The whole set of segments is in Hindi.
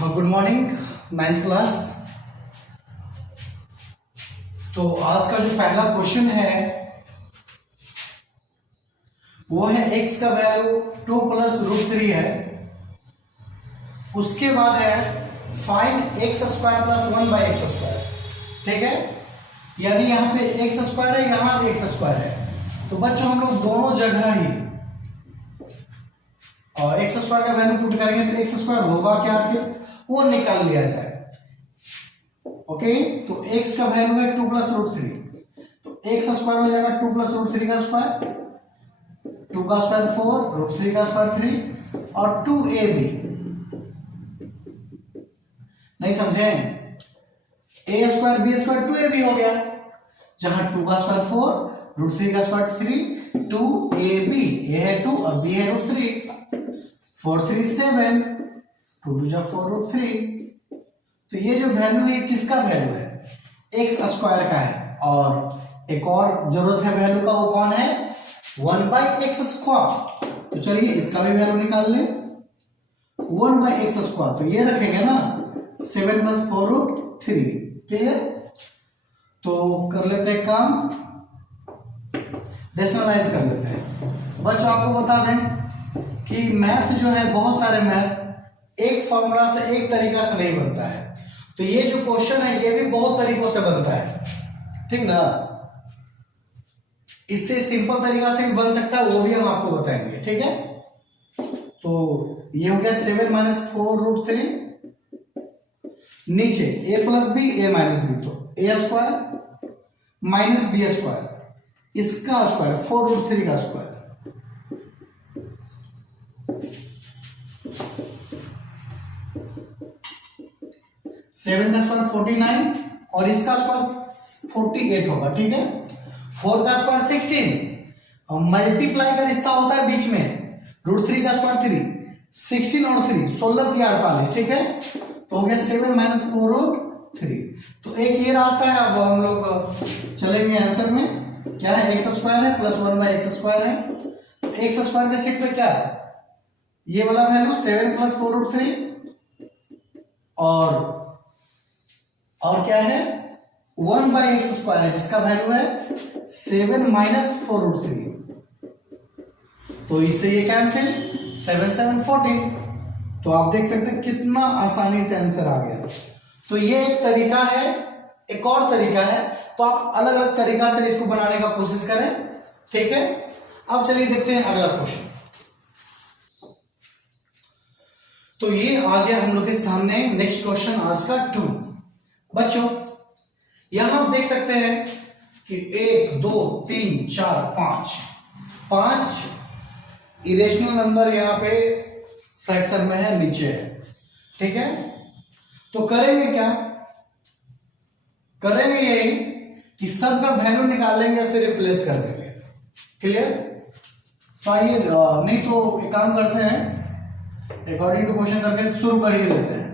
Good morning ninth class. तो आज का जो पहला क्वेश्चन है वो है x का वैल्यू 2 प्लस रूट 3 है। उसके बाद है find x square plus 1 by x square. ठीक है, यानी यहाँ पे एक्स स्क्वायर है, यहाँ पे एक्स स्क्वायर है। तो बच्चों हम लोग दोनों जगह ही एक्स स्क्वायर का वैल्यू पुट करेंगे तो एक्स स्क्वायर होगा क्या, आखिर वो निकाल लिया जाए। ओके, तो x का वैल्यू है 2 प्लस रूट 3, तो एक्स स्क्वायर हो जाएगा 2 प्लस रूट 3 का स्क्वायर, 2 का स्क्वायर 4, रूट 3 का स्क्वायर 3 और 2ab। नहीं समझे? a square b square 2ab हो गया, जहां 2 का स्क्वायर 4, रूट 3 का स्क्वायर 3, 2ab, a है 2 और b है रूट 3, 4 3 7, 2 2 4 रूट 3। तो ये जो वैल्यू है किसका वैल्यू है? एक्स स्क्वायर का है। और एक और जरूरत है वैल्यू का, वो कौन है? 1 बाई एक्स स्क्वायर। तो चलिए इसका भी वैल्यू निकाल लें, 1 बाई एक्स स्क्वायर। तो ये रखेंगे ना 7 प्लस 4 रूट 3। क्लियर? तो कर लेते हैं काम, रेशनलाइज कर लेते हैं। बच्चों आपको बता दें कि मैथ जो है, बहुत सारे मैथ एक फॉर्मूला से एक तरीका से नहीं बनता है। तो ये जो क्वेश्चन है ये भी बहुत तरीकों से बनता है, ठीक ना? इससे सिंपल तरीका से भी बन सकता है, वो भी हम आपको बताएंगे। ठीक है, तो ये हो गया 7 माइनस 4 रूट 3, नीचे a plus B, a minus B, तो a square minus B square, इसका स्क्वायर 4 रूट 3 का स्क्वायर, सेवन का स्क्वायर 49 और इसका स्क्वायर 48 होगा। ठीक है, 4 का स्क्वायर 16 और मल्टीप्लाई का रिश्ता होता है बीच में, रूट 3 का स्क्वायर 3, 16 और 3 16 3 48। ठीक है, तो हो गया 7 माइनस 4 रूट 3। तो एक ये रास्ता है। अब हम लोग चलेंगे आंसर में, क्या है? एक्स स्क्वायर है प्लस 1 बाई एक्स स्क्वायर है। तो एक्स स्क्वायर के सीट पे क्या है? ये वाला वैल्यू 7 प्लस 4 रूट 3 और क्या है? 1 बाई एक्स स्क्वायर है, जिसका वैल्यू है 7 माइनस 4 रूट 3। तो इससे ये कैंसिल, 7 7 14। तो आप देख सकते हैं कितना आसानी से आंसर आ गया। तो ये एक तरीका है, एक और तरीका है। तो आप अलग अलग तरीका से इसको बनाने का कोशिश करें। ठीक है, अब चलिए देखते हैं अगला क्वेश्चन। तो ये आ गया हम लोग के सामने नेक्स्ट क्वेश्चन आज का 2। बच्चों यहां आप देख सकते हैं कि 1 2 3 4 5 इरेशनल नंबर यहां पे फ्रैक्शन में है, नीचे है। ठीक है, तो करेंगे क्या? करेंगे यही कि सब का वैल्यू निकालेंगे फिर रिप्लेस कर देंगे। क्लियर? तो आइए, नहीं तो एक काम करते हैं, अकॉर्डिंग टू क्वेश्चन करके शुरू कर ही देते हैं।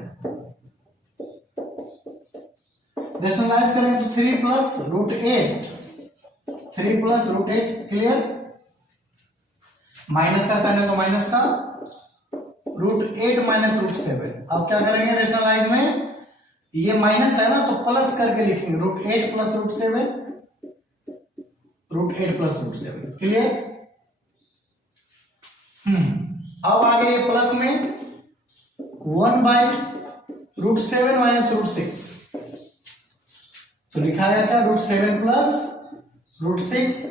रेशनलाइज करें तो 3 plus root 8, 3 plus root 8। Clear? Minus का साइन है तो माइनस का, रूट 8 माइनस रूट 7। अब क्या करेंगे रेशनलाइज में? ये माइनस है ना, तो प्लस करके लिखेंगे, root 8 plus root 7, root 8 plus root 7। Clear? अब आगे ये प्लस में 1 बाई रूट 7 माइनस रूट 6, तो लिखा गया था root 7 plus root 6,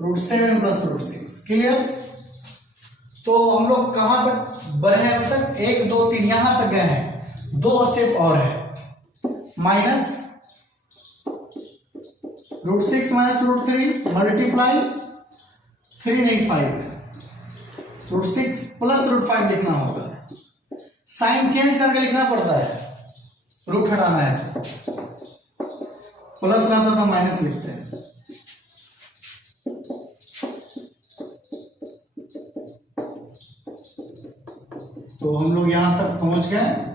root 7 plus root 6। Clear? तो हम लोग कहां तक बढ़े हैं? अब तक 1 2 3 यहां तक गए हैं, 2 स्टेप और है। Minus root 6 minus root 3 multiply 3 नहीं 5, रूट 6 प्लस रूट 5 लिखना होगा। साइन चेंज करके लिखना पड़ता है, रूट हटाना है। प्लस रहता तो माइनस लिखते हैं। तो हम लोग यहां तक पहुंच गए।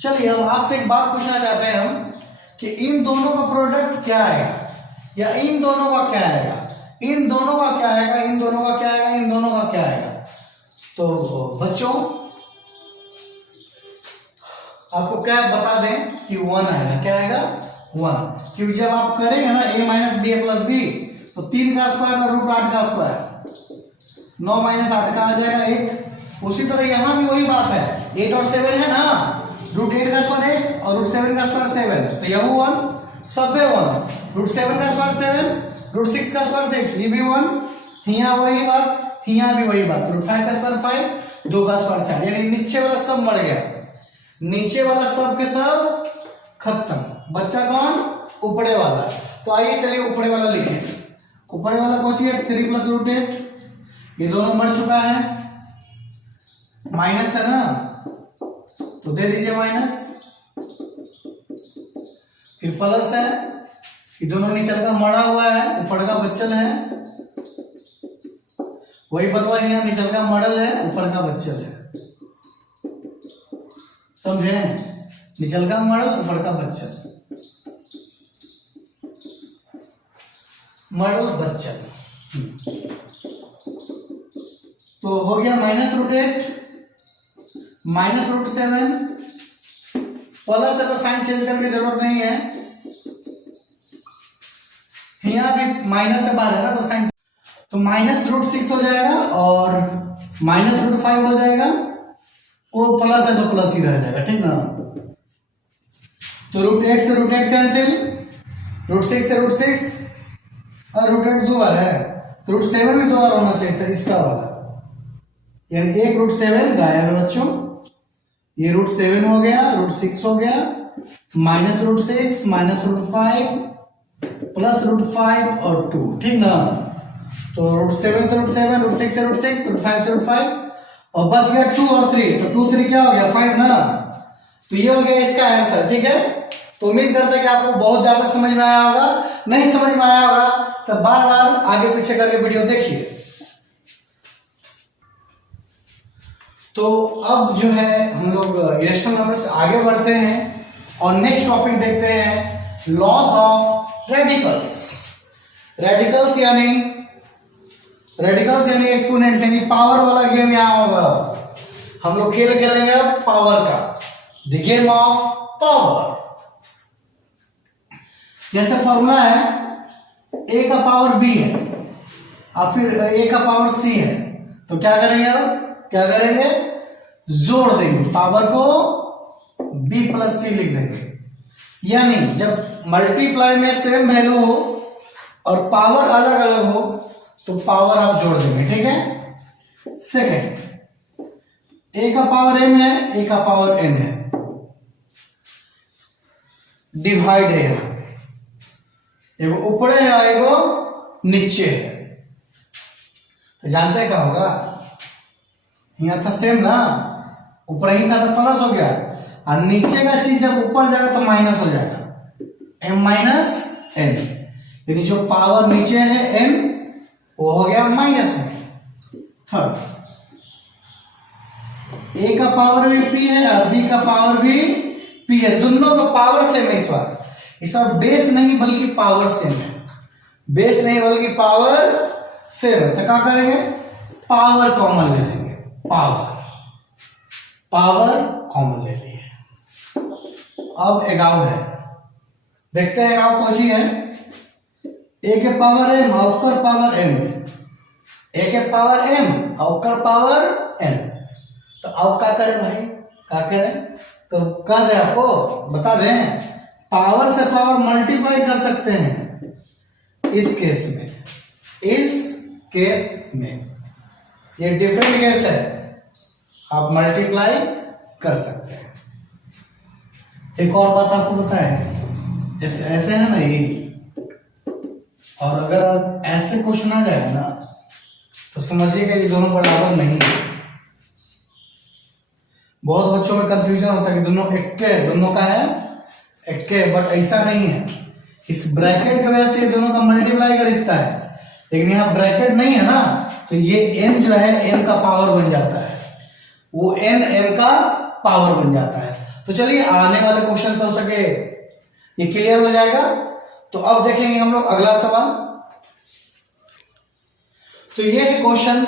चलिए अब आपसे एक बात पूछना चाहते हैं हम कि इन दोनों का प्रोडक्ट क्या आएगा, या इन दोनों का क्या आएगा, इन दोनों का क्या आएगा, इन दोनों का क्या आएगा, इन दोनों का क्या आएगा। तो बच्चों आपको क्या बता दें कि 1 आएगा। क्या आएगा? 1, क्योंकि जब आप करेंगे ना a minus B A plus B, तो 3 का स्क्वायर और रूट 8 का स्क्वायर, 9 माइनस 8 का आ जाएगा 1। उसी तरह यहां भी वही बात है, 8 और 7 है ना, रूट 8 का स्क्वायर 8 और रूट 7 का स्क्वायर 7, तो यह 1 सब पे 1, रूट 7 का स्क्वायर 7, रूट 6 का स्क्वायर 6, ये भी 1, यहाँ वही बात, यहाँ भी वही बात, रूट 5 का स्क्वायर 5, 2 का स्क्वायर 4, यानी नीचे वाला सब मर गया, नीचे वाला सब के सब खत्म, बच्चा कौन? ऊपरे वाला। तो आइए चलिए ऊपरे वाला लिखें। ऊपरे वाला कौन सी है? 3 प्लस रूट 8, ये दोनों मर चुका है, माइनस है ना, तो दे दीजिए माइनस, फिर प्लस है, ये दोनों नीचे का मरा हुआ है, ऊपर का बच्चल है, वही बतवा, यहाँ नीचे का मॉडल है, ऊपर का बच्चल है, समझे? निचल का मॉडल, ऊपर का बच्चल, मॉडल बच्चल। तो हो गया minus root 8 minus root 7, plus है तो साइन चेंज करने की जरूरत नहीं है, यहाँ भी माइनस है बाहर है ना, तो साइन, तो माइनस रूट 6 हो जाएगा और माइनस रूट 5 हो जाएगा, वो प्लस है तो प्लस ही रह जाएगा, ठीक ना। तो रूट 8 से रूट 8 कैंसिल, रूट 6 से रूट 6, और रूट 8 दो बार है, तो रूट 7 भी 2 बार होना चाहिए था इसका वाला, यानी एक रूट 7 गायब है बच्चों, ये रूट 7 हो गया, रूट 6 हो गया, minus root 6 minus root 5 plus root 5 और 2, ठीक ना। तो रूट 7 से रूट 7, रूट 6 से रूट 6, रूट 5 से रूट 5, और बच गया 2 और 3, तो 2 3 क्या हो गया? 5 ना। तो ये हो गया इसका आंसर, ठीक है। तो उम्मीद करते हैं कि आपको बहुत ज्यादा समझ में आया होगा, नहीं समझ में आया होगा तो बार बार आगे पीछे करके वीडियो देखिए। तो अब जो है हम लोग इरेशनल नंबर से आगे बढ़ते हैं और नेक्स्ट टॉपिक देखते हैं, लॉज ऑफ रेडिकल्स। रेडिकल्स यानी एक्सपोनेंट्स, यानी पावर वाला गेम यहाँ होगा। हम लोग खेल खेलेंगे अब पावर का, द गेम ऑफ पावर। जैसे फॉर्मूला है a का पावर b है और फिर a का पावर c है, तो क्या करेंगे अब? क्या करेंगे? जोड़ देंगे, पावर को b प्लस c लिख देंगे। यानी जब मल्टीप्लाई में सेम वैल्यू हो और पावर अलग अलग हो तो पावर आप जोड़ देंगे, ठीक है। सेकेंड, a का पावर m है, a का पावर n है, डिवाइड है, यहाँ एगो ऊपर है एगो नीचे है, तो जानते हैं क्या होगा? यहाँ था सेम ना, ऊपर ही था तो प्लस हो गया, और नीचे का चीज जब ऊपर जाएगा तो माइनस हो जाएगा, m माइनस n, यानी जो पावर नीचे है n वो हो गया माइनस में। थर्ड, a का पावर भी p है और b का पावर भी p है, दोनों का पावर सेम है। इस बार बेस नहीं बल्कि पावर सेम है, बेस नहीं बल्कि पावर सेम है, तो क्या करेंगे? पावर कॉमन ले लेंगे, पावर कॉमन ले लिए। अब एगाव है, देखते हैं एगाव कौन सी है। a के पावर m और पावर n, a के पावर m और पावर n, तो अब क्या करें भाई? क्या करें? तो कर दे, आपको बता दें, पावर से पावर मल्टीप्लाई कर सकते हैं इस केस में, ये डिफरेंट केस है, आप मल्टीप्लाई कर सकते हैं। एक और बात आपको बताएं, जैसे ऐसे है ना ये, और अगर ऐसे क्वेश्चन आ जाएगा ना तो समझिएगा ये दोनों बराबर नहीं है। बहुत बच्चों में कंफ्यूजन होता है कि दोनों इक्के, दोनों का है इक्के, बट ऐसा नहीं है। इस ब्रैकेट की वजह से दोनों का मल्टीप्लाई का रिश्ता है, लेकिन यहाँ ब्रैकेट नहीं है ना, तो ये m जो है m का पावर बन जाता है, वो n m का पावर बन जाता है। तो चलिए आने वाले क्वेश्चन से हो सके ये क्लियर हो जाएगा। तो अब देखेंगे हम लोग अगला सवाल। तो ये है क्वेश्चन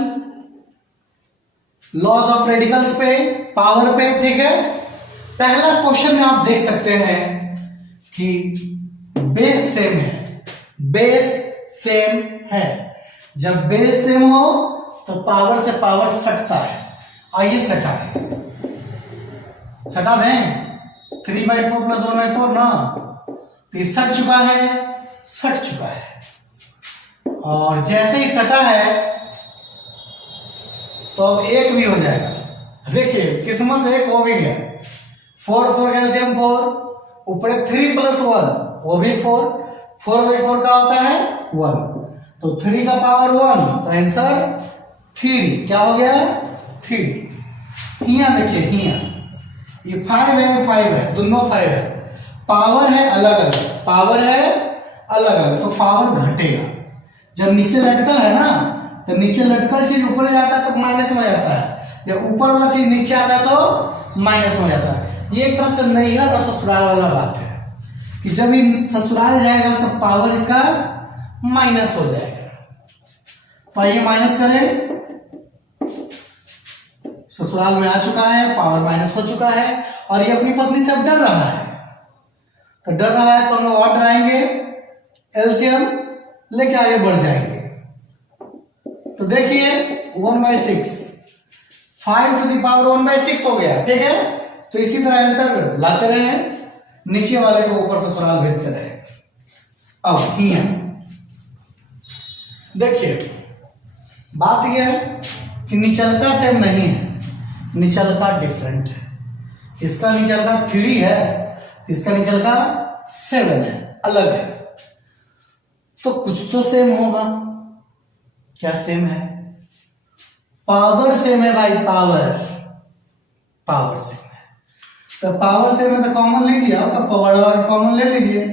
लॉज ऑफ रेडिकल्स पे, पावर पे, ठीक है। पहला क्वेश्चन में आप देख सकते हैं कि बेस सेम है, बेस सेम है। जब बेस सेम हो तो पावर से पावर सटता है। आइए सटाएं, सटा दें। 3/4 प्लस 1/4 ना, तो ये सट चुका है, सट चुका है। और जैसे ही सटा है तो अब एक भी हो जाएगा। देखिए किस्मत से एक हो भी गया। 4 कैल्शियम 4, ऊपर 3 प्लस 1 वो भी 4, 4/4 का होता है 1, तो 3 का पावर 1, तो आंसर 3 क्या हो गया 3। हिया देखिए, हिया ये 5 है, 5 है, दोनों 5 है। पावर है अलग अलग, पावर है अलग अलग, तो पावर घटेगा। जब नीचे लटकल है ना, तो नीचे लटकल चीज ऊपर जाता है तो माइनस में जाता है, जब ऊपर वाला चीज नीचे आता है तो माइनस में जाता है। ये एक तरह से नैहर और ससुराल वाला बात है कि जब ये ससुराल जाएगा तो पावर इसका माइनस हो जाएगा। तो आइए माइनस करें। ससुराल में आ चुका है, पावर माइनस हो चुका है, और ये अपनी पत्नी से अब डर रहा है। तो डर रहा है तो हम लोग और डराएंगे, एलसीएम लेके आगे बढ़ जाएंगे। तो देखिए 1/6, 5 टू द पावर 1/6 हो गया, ठीक है। तो इसी तरह आंसर लाते रहे, नीचे वाले को ऊपर ससुराल भेजते रहे। अब हिया देखिए, बात यह है कि निचलका सेम नहीं है, निचलका डिफरेंट है। इसका निचलका 3 है, इसका निचलका 7 है, अलग है। तो कुछ तो सेम होगा। क्या सेम है? पावर सेम है भाई, पावर, पावर सेम है। तो पावर सेम है तो कॉमन लीजिए, आपका पावर कॉमन ले लीजिए।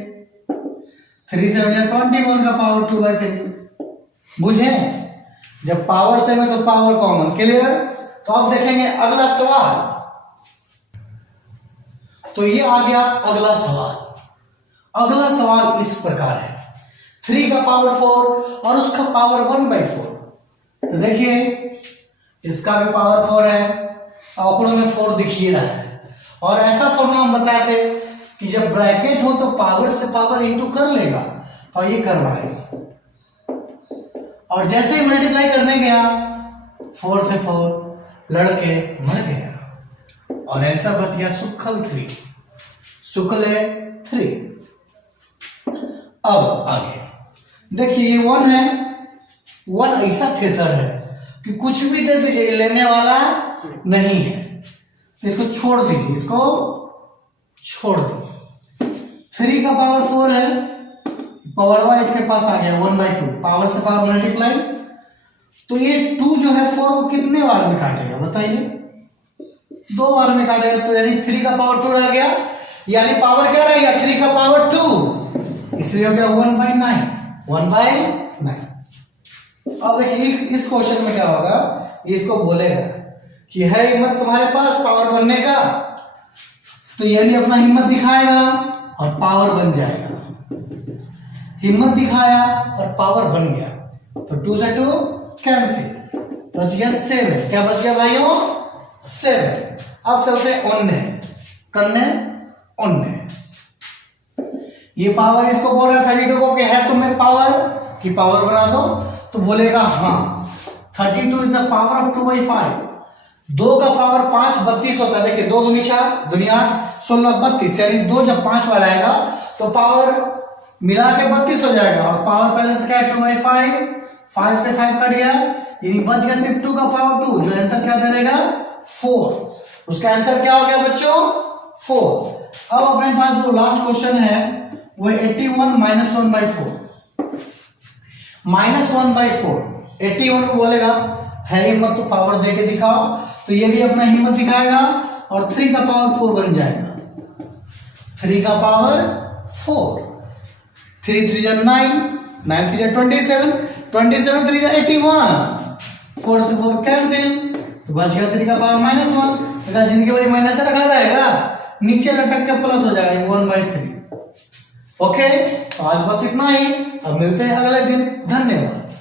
3 से 21 का पावर 2/3, बुझे? जब पावर सेम है तो पावर कॉमन, क्लियर? तो अब देखेंगे अगला सवाल। तो ये आ गया अगला सवाल। अगला सवाल इस प्रकार है, 3 का पावर 4 और उसका पावर 1/4। तो देखिए इसका भी पावर 4 है, आंकड़ों में 4 दिख ही रहा है। और ऐसा फॉर्मूला हम बताए थे कि जब ब्रैकेट हो तो पावर से पावर इंटू कर लेगा, और ये करवाए। और जैसे ही मल्टीप्लाई करने गया 4 से 4 लड़के मर गया, और आंसर बच गया शुक्ल 3, शुक्ल 3। अब आगे देखिए 1 है, 1 ऐसा थेटर है कि कुछ भी दे दीजिए लेने वाला नहीं है, तो इसको छोड़ दीजिए, इसको छोड़ दीजिए। 3 का पावर 4 है, पावर वाइज इसके पास आ गया 1/2, पावर से पावर मल्टीप्लाई। तो ये 2 जो है 4 को कितने बार में काटेगा बताइए? 2 बार में काटेगा, तो यानी 3 का पावर 2 रह गया, यानी पावर क्या रहेगा 3 का पावर 2, इसलिए हो गया 1/9, 1/9। अब देखिए इस क्वेश्चन में क्या होगा, इसको बोलेगा कि है हिम्मत तुम्हारे पास पावर बनने का, तो यानी अपना हिम्मत दिखाएगा और पावर बन जाएगा। हिम्मत दिखाया और पावर बन गया, तो 2 से 2 कैंसिल, बच गया 7। क्या बच गया भाइयों? 7। अब चलते हैं ओन्ने करने, ओन्ने। ये पावर इसको बोल रहा है 32 को कि है तुम्हें पावर की पावर बना दो, तो बोलेगा हाँ 32 इज द पावर ऑफ 2/5। 2 का पावर 5 32 होता है। देखिए 2 दूनी 4, दुनिया 16 32, यानी 2 जब 5 वाला आएगा तो पावर मिला के 32 हो जाएगा, और पावर पहले से क्या है 2/5, 5 से 5 कट गया, यानी बच गया सिर्फ 2 का पावर 2, जो आंसर क्या दे देगा 4। उसका आंसर क्या हो गया बच्चों 4। अब अपने पास जो लास्ट क्वेश्चन है वो 81 - 1/4, -1/4। 81 को बोलेगा है हिम्मत तो पावर दे के दिखाओ, तो ये भी अपना हिम्मत दिखाएगा और 3 का पावर 4 बन जाएगा। 3 का पावर 4, 3 3 जा 9, 9 3 जा 27, 27 3 जा 81, 4 से 4 कैंसिल, तो बच गया 3 का पावर -1। अगर जिनके बारे माइनस रखा रहेगा नीचे लटक के प्लस हो जाएगा 1/3। ओके, तो आज बस इतना ही, अब मिलते हैं अगले दिन। धन्यवाद।